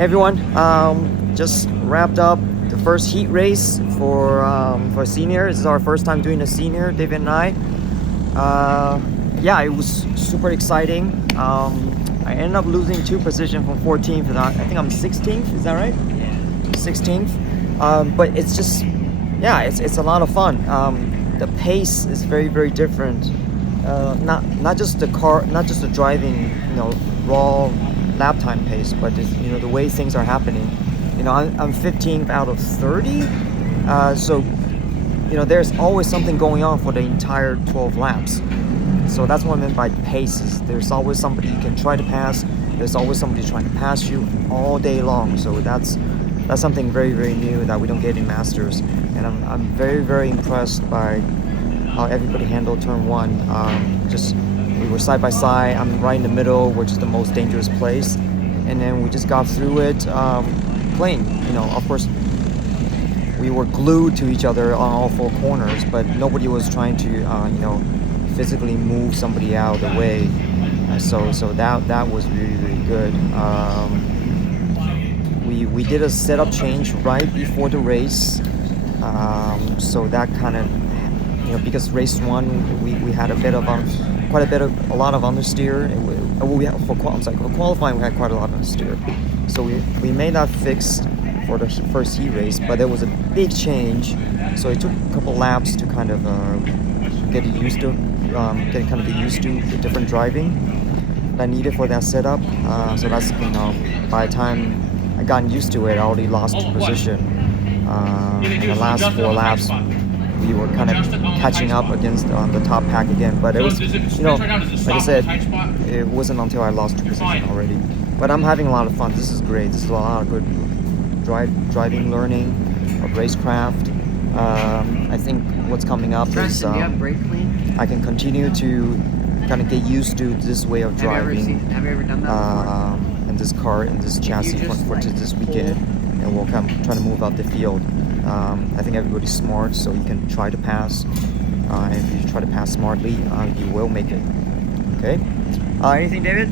Hey everyone, just wrapped up the first heat race for senior. This is our first time doing a senior, David and I. Yeah, it was super exciting. I ended up losing 2 positions from 14th, and I think I'm 16th. Is that right? Yeah. 16th. But it's just, yeah, it's a lot of fun. The pace is very different. Not just the car, not just the driving, raw lap time pace, but just, the way things are happening. I'm 15th out of 30, so there's always something going on for the entire 12 laps. So that's what I meant by pace. Is there's always somebody you can try to pass. There's always somebody trying to pass you all day long. So that's something very new that we don't get in Masters, and I'm very impressed by how everybody handled turn 1. Just we were side by side. I'm right in the middle, which is the most dangerous place, and then we just got through it playing. Of course, we were glued to each other on all 4 corners, but nobody was trying to physically move somebody out of the way. So that was really good. We did a setup change right before the race, so that kind of, because race 1 we had a lot of understeer. For qualifying we had quite a lot of understeer, so we made that fixed for the first heat race. But there was a big change, so it took a couple laps to kind of get used to the different driving that I needed for that setup. So that's, by the time I got used to it, I already lost position. In the last 4 laps, we were kind of catching up against the top pack again. But it was, like I said, it wasn't until I lost 2 position already. But I'm having a lot of fun. This is great. This is a lot of good driving learning of racecraft. I think what's coming up is I can continue to kind of get used to this way of driving. Have you ever done that before? In this car, in this chassis for this weekend, and we'll kind of try to move up the field. I think everybody's smart, so you can try to pass. And if you try to pass smartly, you will make it. Okay. Anything, David?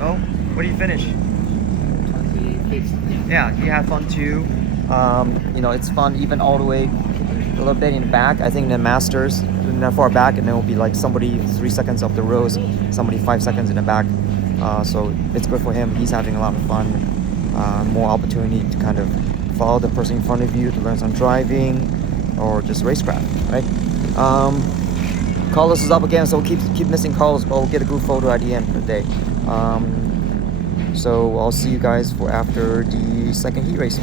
Oh, what did you finish? 25th. Yeah, you had fun too. It's fun even all the way a little bit in the back. I think the Masters, not far back, and then will be like somebody 3 seconds up the road, somebody 5 seconds in the back. So it's good for him. He's having a lot of fun. More opportunity to kind of follow the person in front of you to learn some driving or just racecraft, right? Carlos is up again, so we'll keep missing Carlos, but we'll get a good photo at the end of the day. So I'll see you guys for after the second heat race.